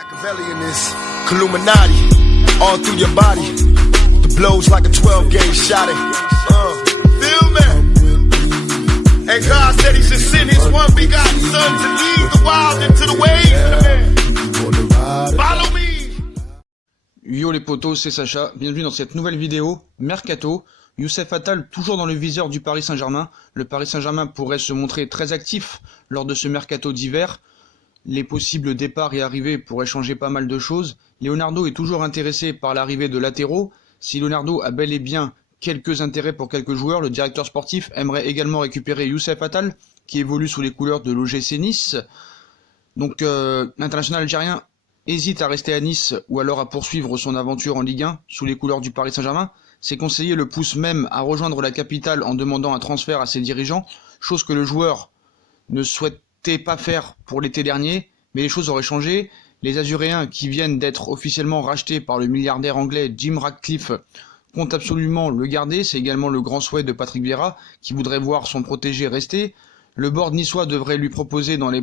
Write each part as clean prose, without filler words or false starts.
Machiavellianist, Illuminati, all through your body. The blows like a 12-gauge shot. Feel me? And God said He should send His one begotten Son to lead the wild into the ways. Follow me. Yo les potos, c'est Sacha, bienvenue dans cette nouvelle vidéo, Mercato. Youssef Attal toujours dans le viseur du Paris Saint-Germain. Le Paris Saint-Germain pourrait se montrer très actif lors de ce mercato d'hiver. Les possibles départs et arrivées pourraient changer pas mal de choses. Leonardo est toujours intéressé par l'arrivée de latéraux. Si Leonardo a bel et bien quelques intérêts pour quelques joueurs, le directeur sportif aimerait également récupérer Youssef Attal, qui évolue sous les couleurs de l'OGC Nice. Donc l'international algérien hésite à rester à Nice ou alors à poursuivre son aventure en Ligue 1 sous les couleurs du Paris Saint-Germain. Ses conseillers le poussent même à rejoindre la capitale en demandant un transfert à ses dirigeants, chose que le joueur ne souhaitait pas faire pour l'été dernier, mais les choses auraient changé. Les Azuréens, qui viennent d'être officiellement rachetés par le milliardaire anglais Jim Ratcliffe, comptent absolument le garder. C'est également le grand souhait de Patrick Vieira, qui voudrait voir son protégé rester. Le board niçois devrait lui proposer dans les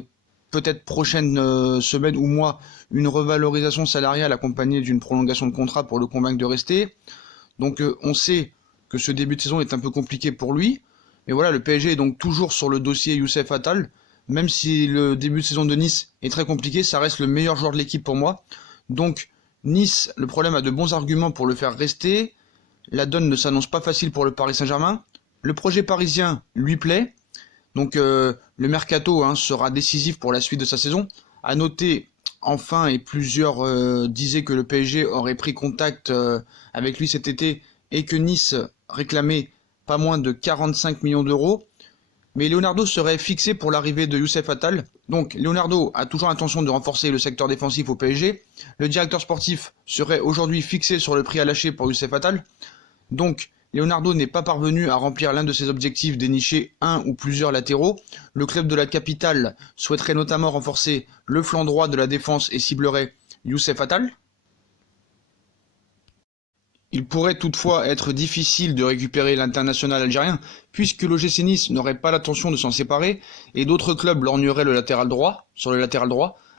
peut-être prochaines semaines ou mois une revalorisation salariale accompagnée d'une prolongation de contrat pour le convaincre de rester. Donc on sait que ce début de saison est un peu compliqué pour lui. Mais voilà, le PSG est donc toujours sur le dossier Youssef Attal. Même si le début de saison de Nice est très compliqué, ça reste le meilleur joueur de l'équipe pour moi. Donc Nice, le problème, a de bons arguments pour le faire rester. La donne ne s'annonce pas facile pour le Paris Saint-Germain. Le projet parisien lui plaît. Donc le mercato sera décisif pour la suite de sa saison. À noter enfin, et plusieurs disaient que le PSG aurait pris contact avec lui cet été et que Nice réclamait pas moins de 45 millions d'euros. Mais Leonardo serait fixé pour l'arrivée de Youssef Attal. Donc Leonardo a toujours l'intention de renforcer le secteur défensif au PSG. Le directeur sportif serait aujourd'hui fixé sur le prix à lâcher pour Youssef Attal. Donc Leonardo n'est pas parvenu à remplir l'un de ses objectifs, dénicher un ou plusieurs latéraux. Le club de la capitale souhaiterait notamment renforcer le flanc droit de la défense et ciblerait Youssef Attal. Il pourrait toutefois être difficile de récupérer l'international algérien, puisque l'OGC Nice n'aurait pas l'intention de s'en séparer, et d'autres clubs lorgneraient le latéral droit,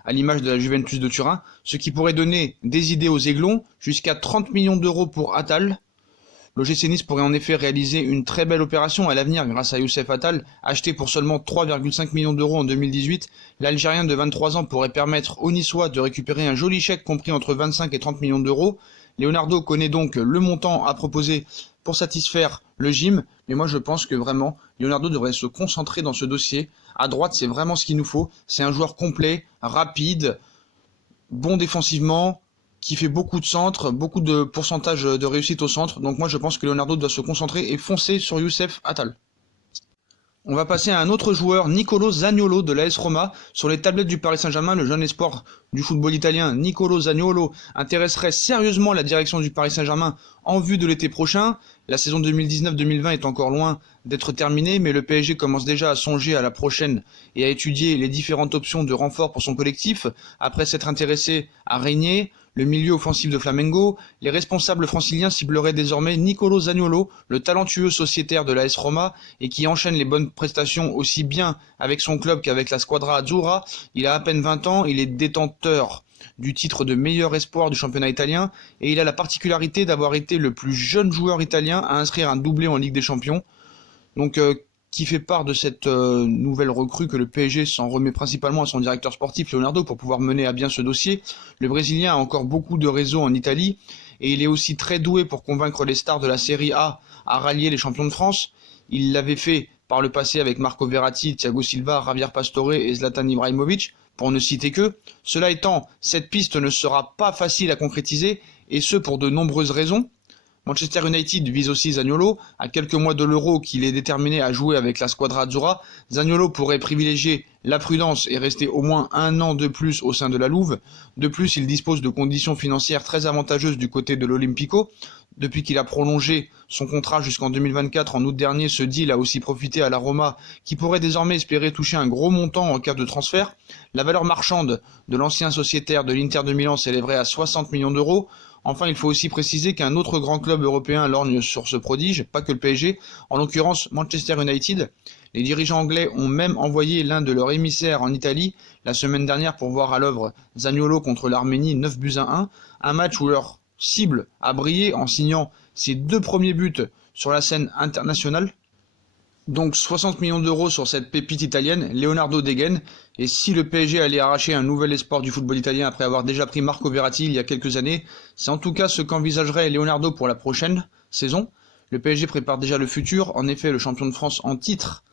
à l'image de la Juventus de Turin, ce qui pourrait donner des idées aux Aiglons, jusqu'à 30 millions d'euros pour Attal. L'OGC Nice pourrait en effet réaliser une très belle opération à l'avenir grâce à Youssef Attal, acheté pour seulement 3,5 millions d'euros en 2018. L'Algérien de 23 ans pourrait permettre aux Niçois de récupérer un joli chèque compris entre 25 et 30 millions d'euros. Leonardo connaît donc le montant à proposer pour satisfaire le gym, mais moi je pense que vraiment Leonardo devrait se concentrer dans ce dossier. À droite, c'est vraiment ce qu'il nous faut. C'est un joueur complet, rapide, bon défensivement, qui fait beaucoup de centres, beaucoup de pourcentage de réussite au centre. Donc moi je pense que Leonardo doit se concentrer et foncer sur Youssef Attal. On va passer à un autre joueur, Nicolo Zaniolo de l'AS Roma. Sur les tablettes du Paris Saint-Germain, le jeune espoir du football italien, Nicolo Zaniolo, intéresserait sérieusement la direction du Paris Saint-Germain en vue de l'été prochain. La saison 2019-2020 est encore loin d'être terminée, mais le PSG commence déjà à songer à la prochaine et à étudier les différentes options de renfort pour son collectif. Après s'être intéressé à Régnier, le milieu offensif de Flamengo, les responsables franciliens cibleraient désormais Nicolo Zaniolo, le talentueux sociétaire de l'AS Roma et qui enchaîne les bonnes prestations aussi bien avec son club qu'avec la Squadra Azzurra. Il a à peine 20 ans, il est détenteur du titre de meilleur espoir du championnat italien et il a la particularité d'avoir été le plus jeune joueur italien à inscrire un doublé en Ligue des Champions. Donc qui fait part de cette nouvelle recrue que le PSG s'en remet principalement à son directeur sportif Leonardo pour pouvoir mener à bien ce dossier. Le Brésilien a encore beaucoup de réseau en Italie et il est aussi très doué pour convaincre les stars de la Serie A à rallier les champions de France. Il l'avait fait par le passé avec Marco Verratti, Thiago Silva, Javier Pastore et Zlatan Ibrahimovic, pour ne citer que. Cela étant, cette piste ne sera pas facile à concrétiser et ce pour de nombreuses raisons. Manchester United vise aussi Zaniolo. À quelques mois de l'Euro qu'il est déterminé à jouer avec la Squadra Azzurra, Zaniolo pourrait privilégier la prudence et rester au moins un an de plus au sein de la Louve. De plus, il dispose de conditions financières très avantageuses du côté de l'Olympico. Depuis qu'il a prolongé son contrat jusqu'en 2024, en août dernier, ce deal a aussi profité à la Roma, qui pourrait désormais espérer toucher un gros montant en cas de transfert. La valeur marchande de l'ancien sociétaire de l'Inter de Milan s'élèverait à 60 millions d'euros. Enfin, il faut aussi préciser qu'un autre grand club européen lorgne sur ce prodige, pas que le PSG, en l'occurrence Manchester United. Les dirigeants anglais ont même envoyé l'un de leurs émissaires en Italie la semaine dernière pour voir à l'œuvre Zaniolo contre l'Arménie 9-1, un match où leur cible a brillé en signant ses 2 premiers buts sur la scène internationale. Donc 60 millions d'euros sur cette pépite italienne, Leonardo Degen, et si le PSG allait arracher un nouvel espoir du football italien après avoir déjà pris Marco Verratti il y a quelques années, c'est en tout cas ce qu'envisagerait Leonardo pour la prochaine saison. Le PSG prépare déjà le futur, en effet le champion de France en titre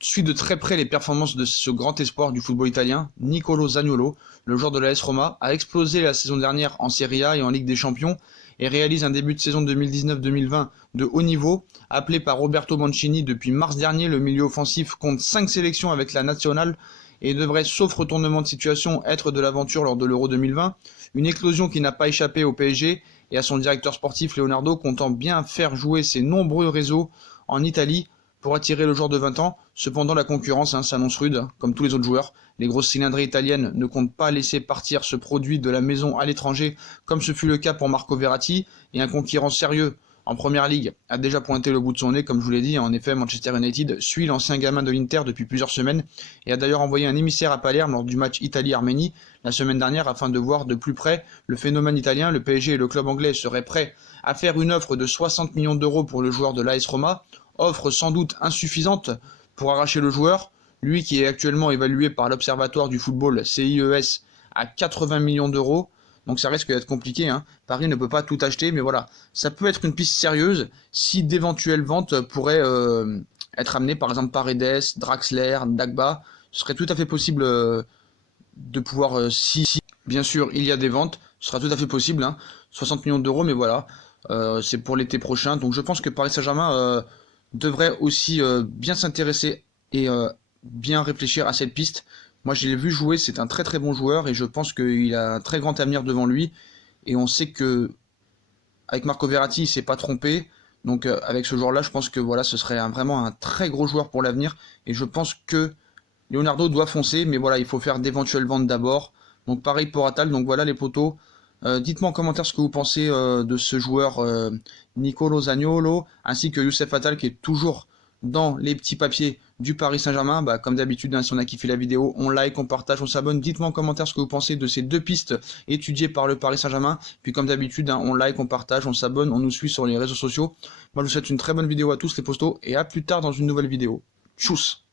suit de très près les performances de ce grand espoir du football italien, Nicolo Zaniolo, le joueur de l'AS Roma, a explosé la saison dernière en Serie A et en Ligue des Champions et réalise un début de saison 2019-2020 de haut niveau. Appelé par Roberto Mancini depuis mars dernier, le milieu offensif compte 5 sélections avec la nationale et devrait, sauf retournement de situation, être de l'aventure lors de l'Euro 2020. Une éclosion qui n'a pas échappé au PSG et à son directeur sportif Leonardo, comptant bien faire jouer ses nombreux réseaux en Italie pour attirer le joueur de 20 ans. Cependant, la concurrence s'annonce rude, comme tous les autres joueurs. Les grosses cylindrées italiennes ne comptent pas laisser partir ce produit de la maison à l'étranger, comme ce fut le cas pour Marco Verratti, et un concurrent sérieux en Première Ligue a déjà pointé le bout de son nez, comme je vous l'ai dit. En effet, Manchester United suit l'ancien gamin de l'Inter depuis plusieurs semaines, et a d'ailleurs envoyé un émissaire à Palerme lors du match Italie-Arménie la semaine dernière, afin de voir de plus près le phénomène italien. Le PSG et le club anglais seraient prêts à faire une offre de 60 millions d'euros pour le joueur de l'AS Roma, offre sans doute insuffisante pour arracher le joueur, lui qui est actuellement évalué par l'Observatoire du football CIES à 80 millions d'euros, donc ça risque d'être compliqué, hein. Paris ne peut pas tout acheter, mais voilà, ça peut être une piste sérieuse si d'éventuelles ventes pourraient être amenées, par exemple par Paredes, Draxler, Dagba. Ce serait tout à fait possible de pouvoir, si bien sûr il y a des ventes, ce sera tout à fait possible, hein. 60 millions d'euros, mais voilà, c'est pour l'été prochain, donc je pense que Paris Saint-Germain devrait aussi bien s'intéresser et bien réfléchir à cette piste. Moi je l'ai vu jouer, c'est un très très bon joueur et je pense qu'il a un très grand avenir devant lui, et on sait que avec Marco Verratti il s'est pas trompé, donc avec ce joueur là je pense que voilà, ce serait vraiment un très gros joueur pour l'avenir, et je pense que Leonardo doit foncer, mais voilà, il faut faire d'éventuelles ventes d'abord. Donc pareil pour Attal, donc voilà les potos. Dites-moi en commentaire ce que vous pensez de ce joueur Nicolo Zaniolo, ainsi que Youssef Attal qui est toujours dans les petits papiers du Paris Saint-Germain. Comme d'habitude, hein, si on a kiffé la vidéo, on like, on partage, on s'abonne. Dites-moi en commentaire ce que vous pensez de ces 2 pistes étudiées par le Paris Saint-Germain. Puis comme d'habitude, hein, on like, on partage, on s'abonne, on nous suit sur les réseaux sociaux. Moi je vous souhaite une très bonne vidéo à tous les postos, et à plus tard dans une nouvelle vidéo. Tchuss.